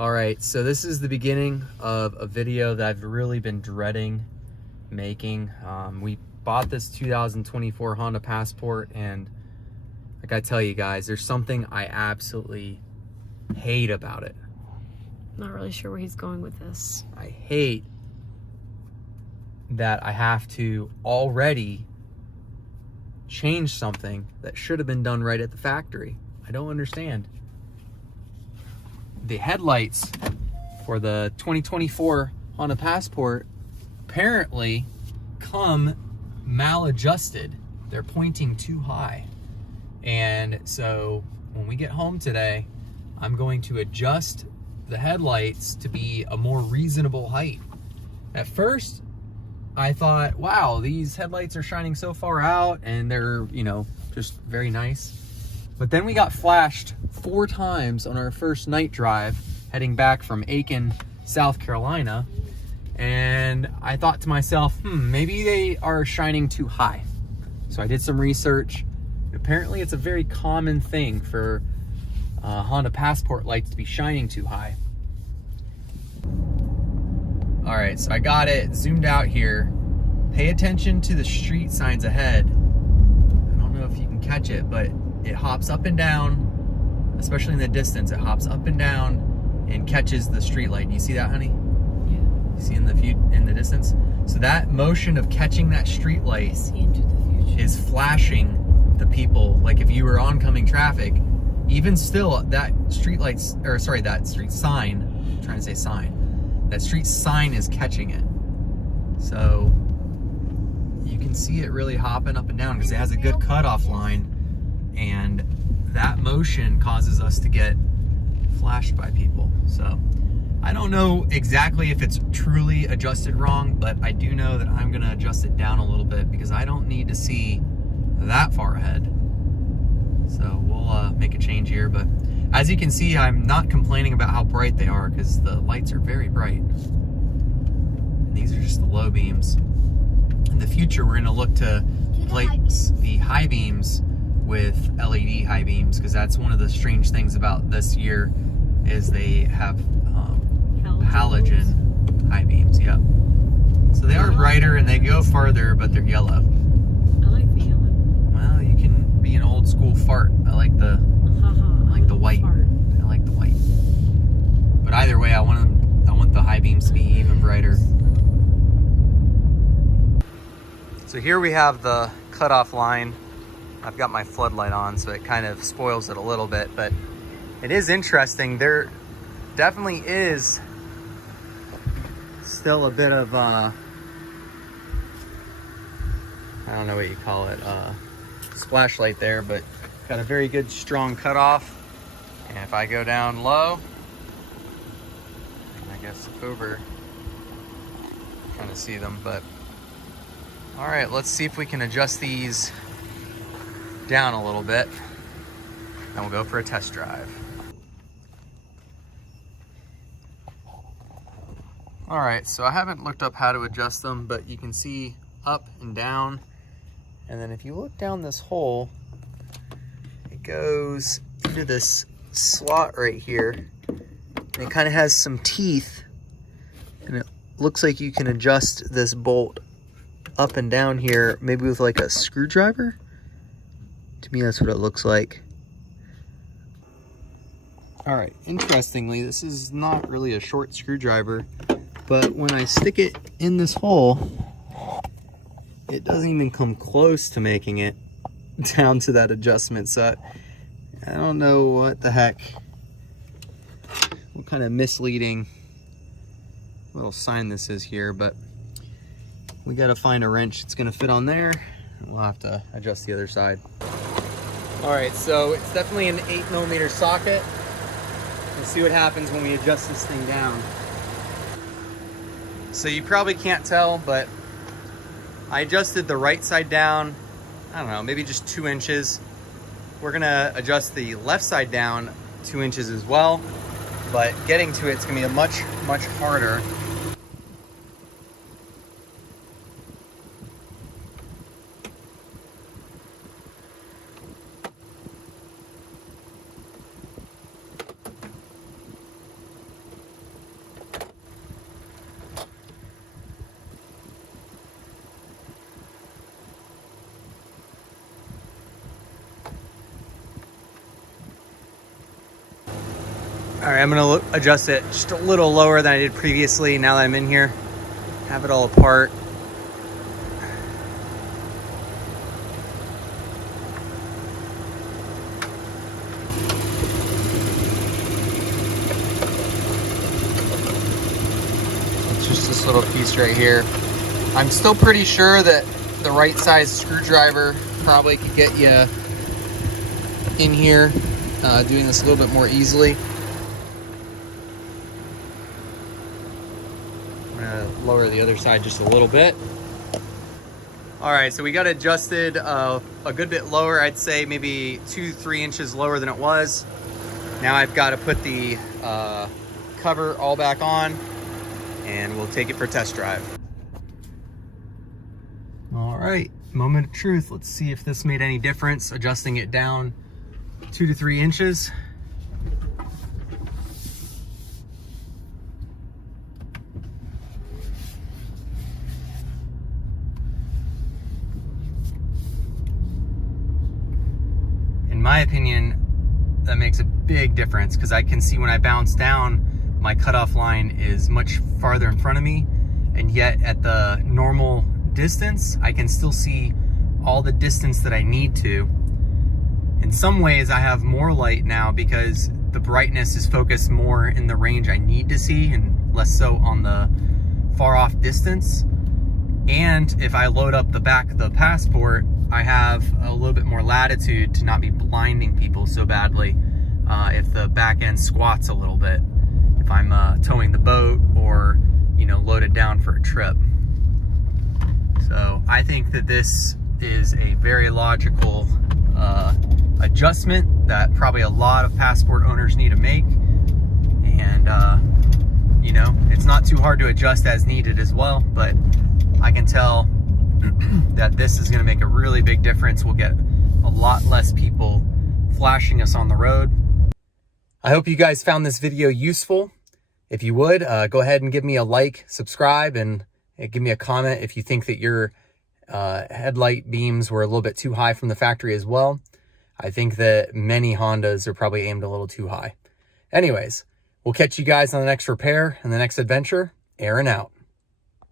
All right, so this is the beginning of a video that I've really been dreading making. We bought this 2024 Honda Passport, and like I tell you guys, there's something I absolutely hate about it. Not really sure where he's going with this. I hate that I have to already change something that should have been done right at the factory. I don't understand. The headlights for the 2024 Honda Passport apparently come maladjusted. They're pointing too high. And so when we get home today, I'm going to adjust the headlights to be a more reasonable height. At first, I thought, wow, these headlights are shining so far out and they're, you know, just very nice. But then we got flashed 4 times on our first night drive heading back from Aiken, South Carolina. And I thought to myself, maybe they are shining too high. So I did some research. Apparently it's a very common thing for Honda Passport lights to be shining too high. All right, so I got it zoomed out here. Pay attention to the street signs ahead. I don't know if you can catch it, but it hops up and down, especially in the distance. It hops up and down and catches the street light. You see that, honey? Yeah. You see in the distance? So that motion of catching that street light is flashing the people. Like if you were oncoming traffic, even still, that street lights, or sorry, that street sign, I'm trying to say sign, that street sign is catching it. So you can see it really hopping up and down because it has a good cutoff line, and that motion causes us to get flashed by people. So I don't know exactly if it's truly adjusted wrong, but I do know that I'm gonna adjust it down a little bit because I don't need to see that far ahead. So we'll make a change here, but as you can see, I'm not complaining about how bright they are because the lights are very bright. And these are just the low beams. In the future, we're gonna look to replace the high beams with LED high beams because that's one of the strange things about this year is they have halogen high beams. Yep. So they are brighter and they go farther, but they're yellow. I like the yellow. Well, you can be an old school fart. I like the white. I like the white. But either way, I want the high beams to be even brighter. So here we have the cutoff line. I've got my floodlight on, so it kind of spoils it a little bit, but it is interesting. There definitely is still a bit of, I don't know what you call it, splash light there, but got a very good strong cutoff. And if I go down low, and I guess over, kind of see them, but all right, let's see if we can adjust these down a little bit, and we'll go for a test drive. All right, so I haven't looked up how to adjust them, but you can see up and down. And then if you look down this hole, it goes into this slot right here. And it kind of has some teeth, and it looks like you can adjust this bolt up and down here, maybe with like a screwdriver. To me, that's what it looks like. All right, interestingly, this is not really a short screwdriver, but when I stick it in this hole, it doesn't even come close to making it down to that adjustment. So I don't know what the heck, what kind of misleading little sign this is here, but we got to find a wrench that's going to fit on there. We'll have to adjust the other side. All right, so it's definitely an 8mm socket. We'll see what happens when we adjust this thing down. So you probably can't tell, but I adjusted the right side down, I don't know, maybe just 2 inches. We're gonna adjust the left side down 2 inches as well, but getting to it's gonna be much harder. All right, I'm gonna adjust it just a little lower than I did previously now that I'm in here. Have it all apart. It's just this little piece right here. I'm still pretty sure that the right size screwdriver probably could get you in here, doing this a little bit more easily. I'm gonna lower the other side just a little bit. All right, so we got adjusted a good bit lower. I'd say maybe 2-3 inches lower than it was. Now I've got to put the cover all back on, and we'll take it for a test drive. All right, moment of truth. Let's see if this made any difference, adjusting it down 2 to 3 inches. In my opinion, that makes a big difference because I can see when I bounce down, my cutoff line is much farther in front of me, and yet at the normal distance, I can still see all the distance that I need to. In some ways, I have more light now because the brightness is focused more in the range I need to see and less so on the far off distance. And if I load up the back of the Passport, I have a little bit more latitude to not be blinding people so badly if the back end squats a little bit, if I'm towing the boat or, you know, loaded down for a trip. So I think that this is a very logical adjustment that probably a lot of Passport owners need to make. And, you know, it's not too hard to adjust as needed as well, but I can tell that this is gonna make a really big difference. We'll get a lot less people flashing us on the road. I hope you guys found this video useful. If you would, go ahead and give me a like, subscribe, and give me a comment if you think that your headlight beams were a little bit too high from the factory as well. I think that many Hondas are probably aimed a little too high. Anyways, we'll catch you guys on the next repair and the next adventure. Aaron out.